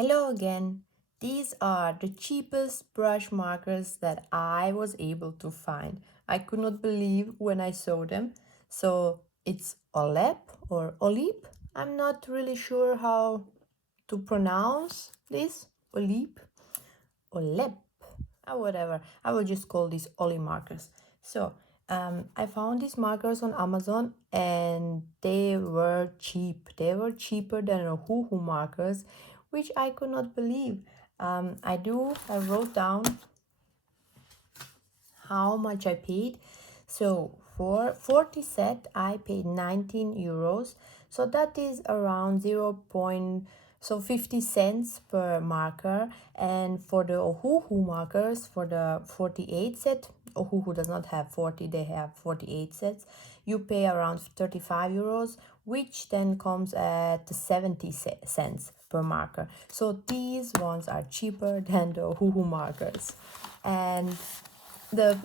Hello again. These are the cheapest brush markers that I was able to find. I could not believe when I saw them. So it's Oleep or Oleep. I'm not really sure how to pronounce this. Oleep. Oleep. Whatever. I will just call these Ollie markers. So I found these markers on Amazon and they were cheap. They were cheaper than Ohuhu markers, which I could not believe. I wrote down how much I paid. So for 40 set, I paid 19 euros. So that is around 50 cents per marker. And for the Ohuhu markers, for the 48 set, Ohuhu does not have 40, they have 48 sets. You pay around 35 euros, which then comes at 70 cents per marker. So these ones are cheaper than the Ohuhu markers. And the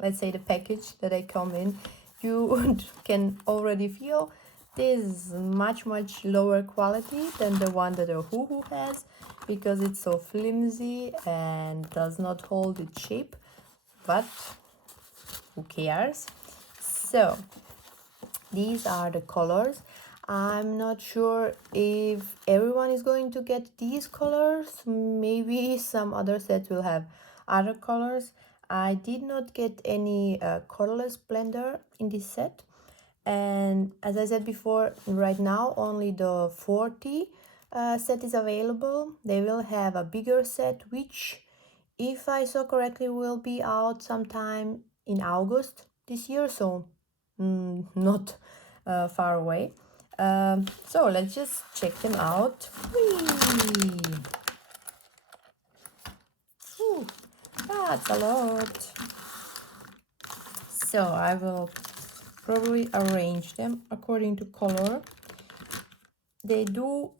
let's say the package that they come in, you can already feel this is much lower quality than the one that Ohuhu has, because it's so flimsy and does not hold its shape, but who cares. So these are the colors. I'm not sure if everyone is going to get these colors. Maybe some other sets will have other colors. I did not get any colorless blender in this set. And as I said before, right now only the 40 set is available. They will have a bigger set, which, if I saw correctly, will be out sometime in August this year. So not far away. So let's just check them out. Whee! Whew, that's a lot. So I will probably arrange them according to color. They do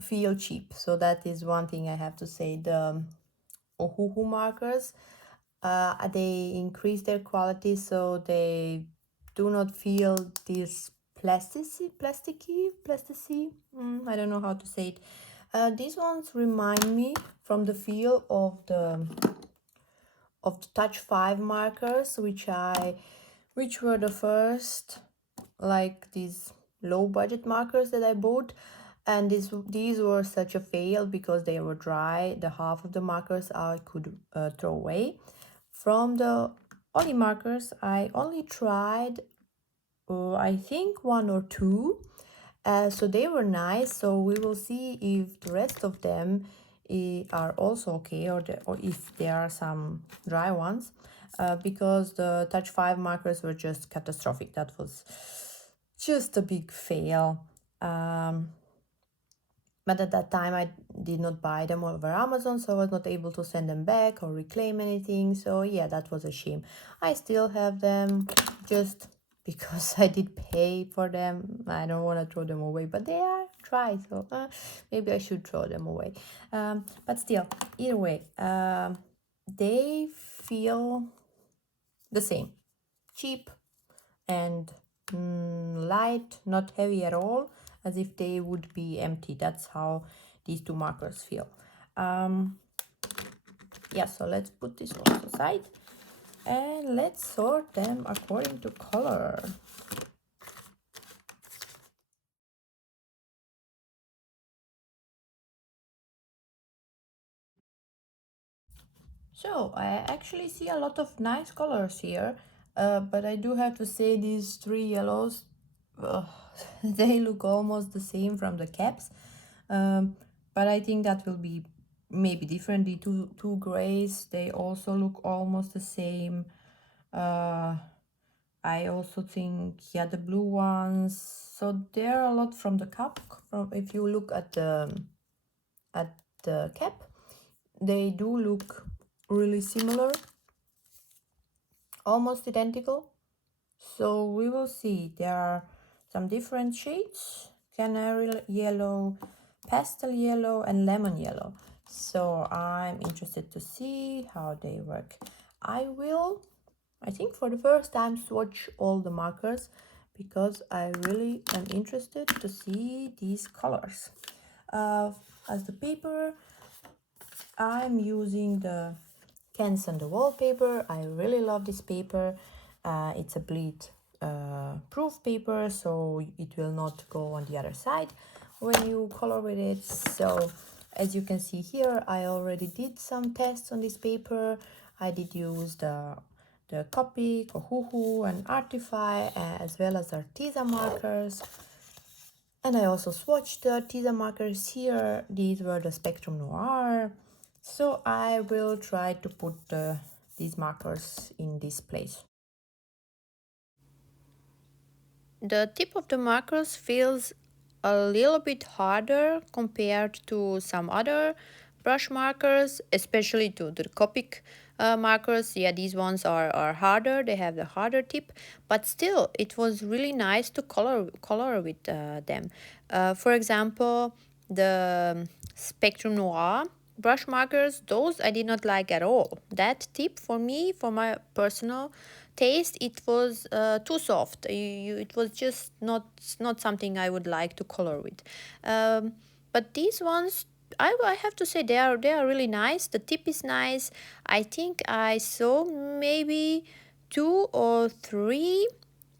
feel cheap, so that is one thing I have to say. The Ohuhu markers, they increase their quality, so they do not feel this plasticky. I don't know how to say it. These ones remind me from the feel of the Touch 5 markers, which were the first, like, these low budget markers that I bought. And these were such a fail because they were dry. The half of the markers I could throw away. From the Ollie markers, I only tried I think one or two, so they were nice. So we will see if the rest of them are also okay, or if there are some dry ones, because the Touch 5 markers were just catastrophic. That was just a big fail. But at that time I did not buy them over Amazon, so I was not able to send them back or reclaim anything. So yeah, that was a shame. I still have them just because I did pay for them. I don't want to throw them away, but they are dry, so maybe I should throw them away. But still, either way, they feel the same. Cheap and light, not heavy at all, as if they would be empty. That's how these two markers feel. Yeah, so let's put this one aside and let's sort them according to color. So I actually see a lot of nice colors here, but I do have to say these three yellows, they look almost the same from the caps. But I think that will be maybe different. The two grays, they also look almost the same. I also think, yeah, the blue ones. So there are a lot from the cup. If you look at the cap, they do look really similar, almost identical. So we will see. There are some different shades: canary yellow, pastel yellow, and lemon yellow. So I'm interested to see how they work. I will, I think, for the first time, swatch all the markers, because I really am interested to see these colors. as the paper, I'm using the Cans on the Wallpaper. I really love this paper. It's a bleed proof paper, so it will not go on the other side when you color with it. So as you can see here, I already did some tests on this paper. I did use the Copic, Ohuhu and Artify, as well as Artisan markers. And I also swatched the Artisan markers here. These were the Spectrum Noir. So I will try to put these markers in this place. The tip of the markers feels a little bit harder compared to some other brush markers, especially to the Copic markers. Yeah, these ones are harder, they have the harder tip, but still it was really nice to color with them. For example, the Spectrum Noir brush markers, those I did not like at all. That tip for me, for my personal taste, it was too soft. It was just not something I would like to color with. But these ones, I have to say they are really nice. The tip is nice. I think I saw maybe 2 or 3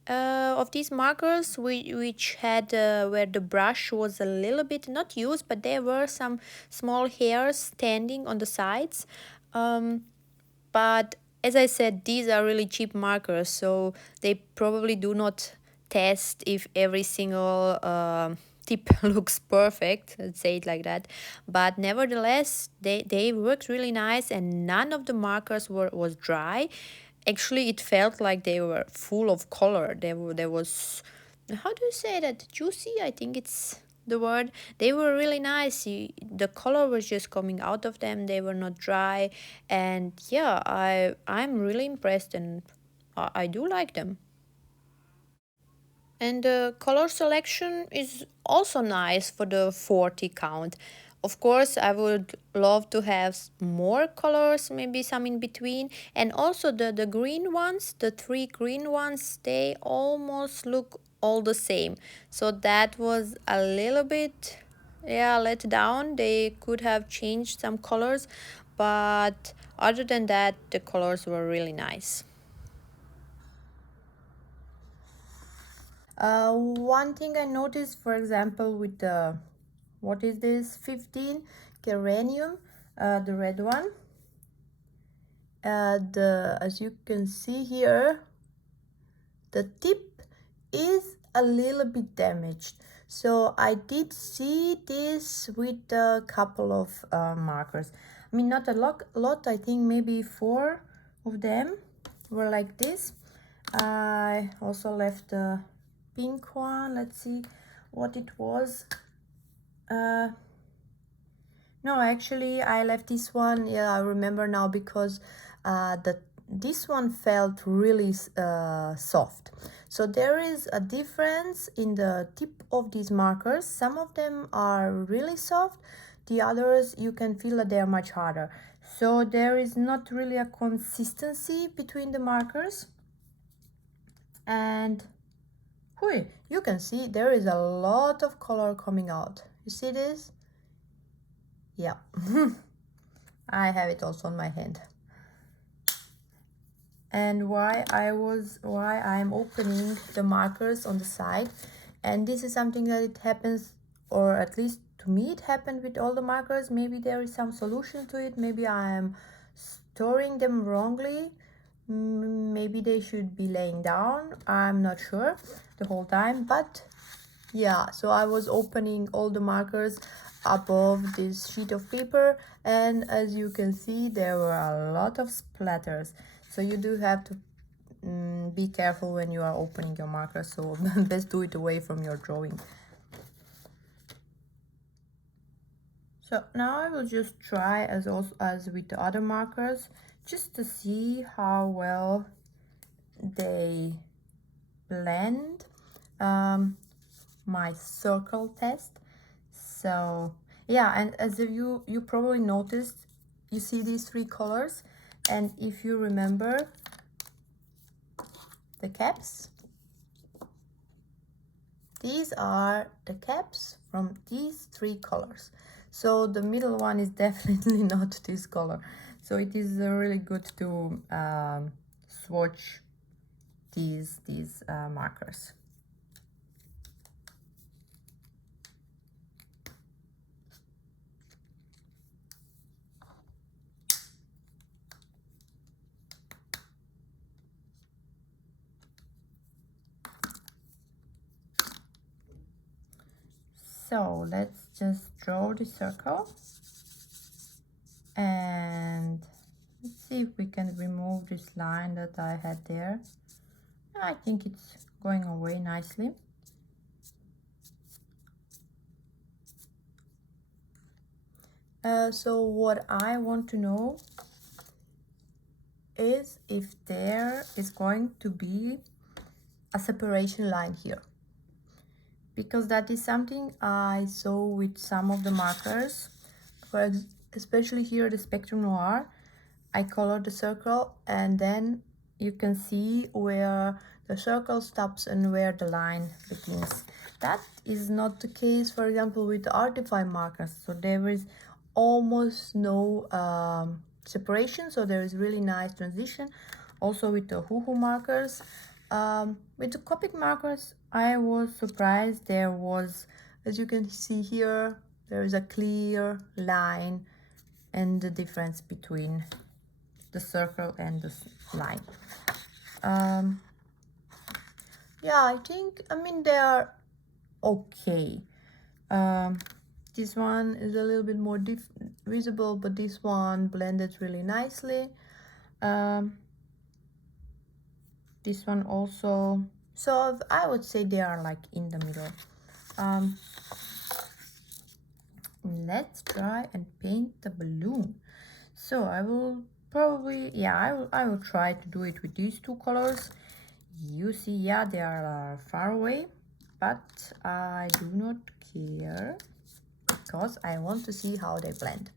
of these markers which had where the brush was a little bit not used, but there were some small hairs standing on the sides. But as I said, these are really cheap markers, so they probably do not test if every single tip looks perfect, let's say it like that. But nevertheless, they worked really nice, and none of the markers was dry. Actually, it felt like they were full of color. There was, how do you say that, juicy, I think it's the word. They were really nice. The color was just coming out of them. They were not dry, and yeah, I'm really impressed, and I do like them. And the color selection is also nice for the 40 count. Of course, I would love to have more colors, maybe some in between. And also the green ones, the 3 green ones, they almost look all the same. So that was a little bit, yeah, let down. They could have changed some colors, but other than that, the colors were really nice. One thing I noticed, for example, with the, what is this, 15 geranium, the red one, as you can see here, the tip is a little bit damaged. So I did see this with a couple of markers. I mean, not a lot, I think maybe 4 of them were like this. I also left the pink one. Let's see what it was. No, actually, I left this one. Yeah, I remember now, because this one felt really soft. So there is a difference in the tip of these markers. Some of them are really soft. The others, you can feel that they are much harder. So there is not really a consistency between the markers. And you can see there is a lot of color coming out. You see this? Yeah. I have it also on my hand. And why I'm opening the markers on the side, and this is something that it happens, or at least to me it happened with all the markers. Maybe there is some solution to it. Maybe I am storing them wrongly. Maybe they should be laying down. I'm not sure the whole time, but yeah, so I was opening all the markers above this sheet of paper, and as you can see, there were a lot of splatters. So you do have to be careful when you are opening your markers, so best do it away from your drawing. So now I will just try, as with the other markers, just to see how well they blend. My circle test. So yeah, and as you probably noticed, you see these 3 colors, and if you remember the caps, these are the caps from these 3 colors. So the middle one is definitely not this color. So it is really good to swatch these markers. So let's just draw the circle, and let's see if we can remove this line that I had there. I think it's going away nicely. So what I want to know is if there is going to be a separation line here, because that is something I saw with some of the markers. Especially here the Spectrum Noir, I colored the circle, and then you can see where the circle stops and where the line begins. That is not the case, for example, with the Artify markers. So there is almost no separation, so there is really nice transition. Also with the Ohuhu markers. With the Copic markers, I was surprised. There was, as you can see here, there is a clear line and the difference between the circle and the line. Yeah, I mean, they are okay. This one is a little bit more visible, but this one blended really nicely. This one also, so I would say they are like in the middle. Let's try and paint the balloon. So I will probably, yeah, I will try to do it with these two colors. You see, yeah, they are far away, but I do not care because I want to see how they blend.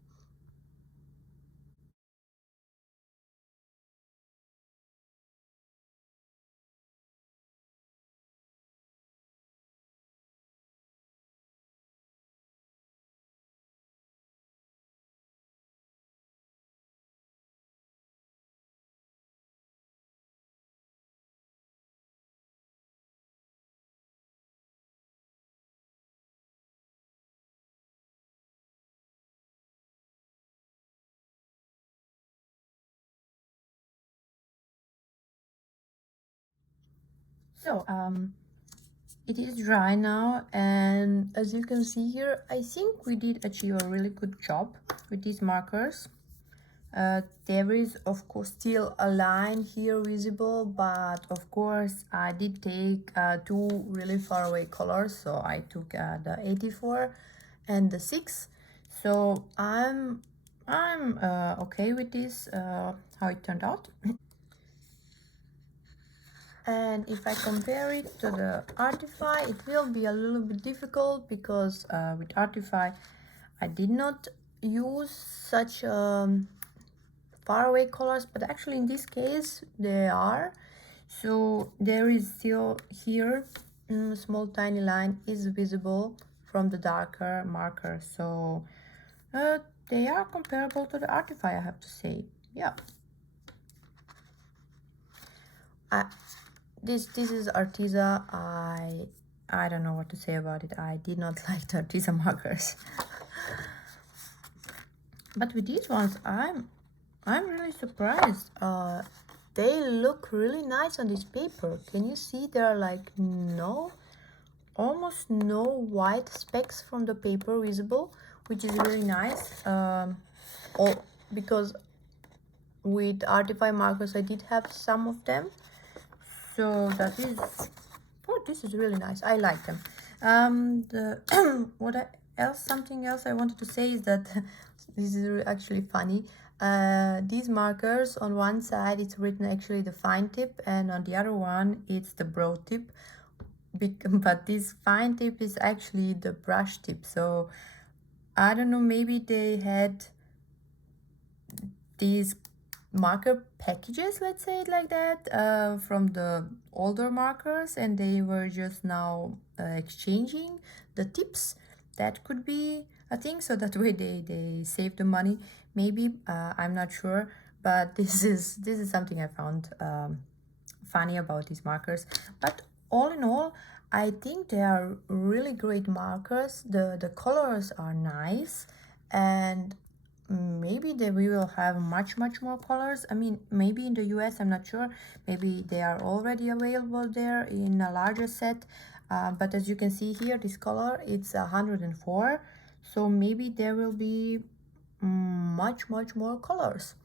So it is dry now, and as you can see here, I think we did achieve a really good job with these markers. There is of course still a line here visible, but of course I did take two really far away colors. So I took the 84 and the 6. So I'm okay with this, how it turned out. And if I compare it to the Artify, it will be a little bit difficult because with Artify I did not use such faraway colors, but actually in this case they are. So there is still here a small tiny line is visible from the darker marker. So they are comparable to the Artify, I have to say. Yeah. This is Arteza. I don't know what to say about it. I did not like the Arteza markers. But with these ones, I'm really surprised. They look really nice on this paper. Can you see there are like almost no white specks from the paper visible, which is really nice. Because with Artify markers I did have some of them. So that is, oh, this is really nice. I like them. Something else I wanted to say is that this is actually funny. These markers, on one side it's written actually the fine tip, and on the other one it's the broad tip. But this fine tip is actually the brush tip. So I don't know, maybe they had these marker packages, let's say it like that, from the older markers, and they were just now exchanging the tips. That could be, I think so that way they save the money. Maybe I'm not sure, but this is something I found funny about these markers. But all in all, I think they are really great markers. The colors are nice, and maybe we will have much more colors. I mean, maybe in the US, I'm not sure. Maybe they are already available there in a larger set. But as you can see here, this color, it's 104. So maybe there will be much more colors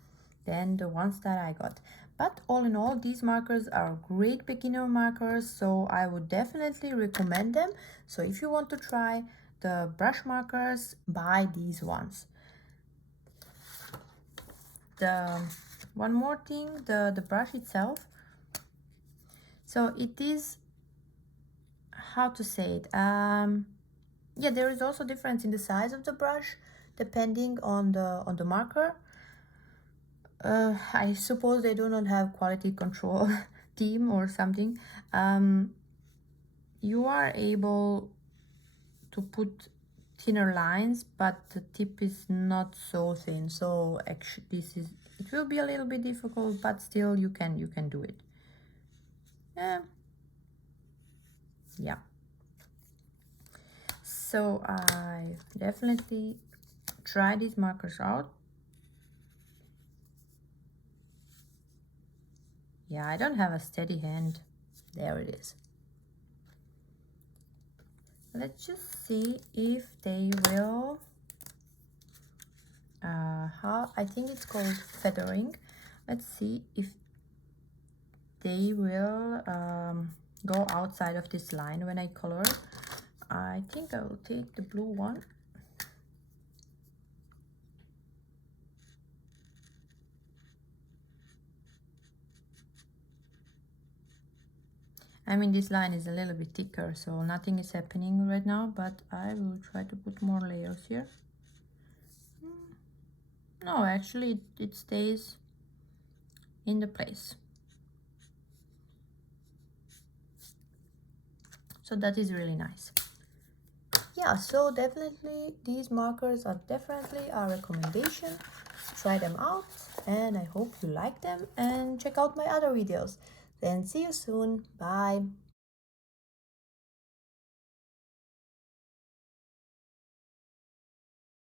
than the ones that I got. But all in all, these markers are great beginner markers, so I would definitely recommend them. So if you want to try the brush markers, buy these ones. The one more thing, the brush itself. So it is, how to say it, yeah, there is also difference in the size of the brush depending on the marker. I suppose they do not have quality control team or something. You are able to put thinner lines, but the tip is not so thin. So actually, it will be a little bit difficult, but still you can do it. Yeah. So I definitely try these markers out. Yeah, I don't have a steady hand. There it is. Let's just see if they will, I think it's called feathering. Let's see if they will go outside of this line when I color. I think I will take the blue one. I mean, this line is a little bit thicker, so nothing is happening right now, but I will try to put more layers here. No, actually it stays in the place. So that is really nice. Yeah, so definitely these markers are definitely a recommendation. Try them out, and I hope you like them, and check out my other videos. Then see you soon. Bye.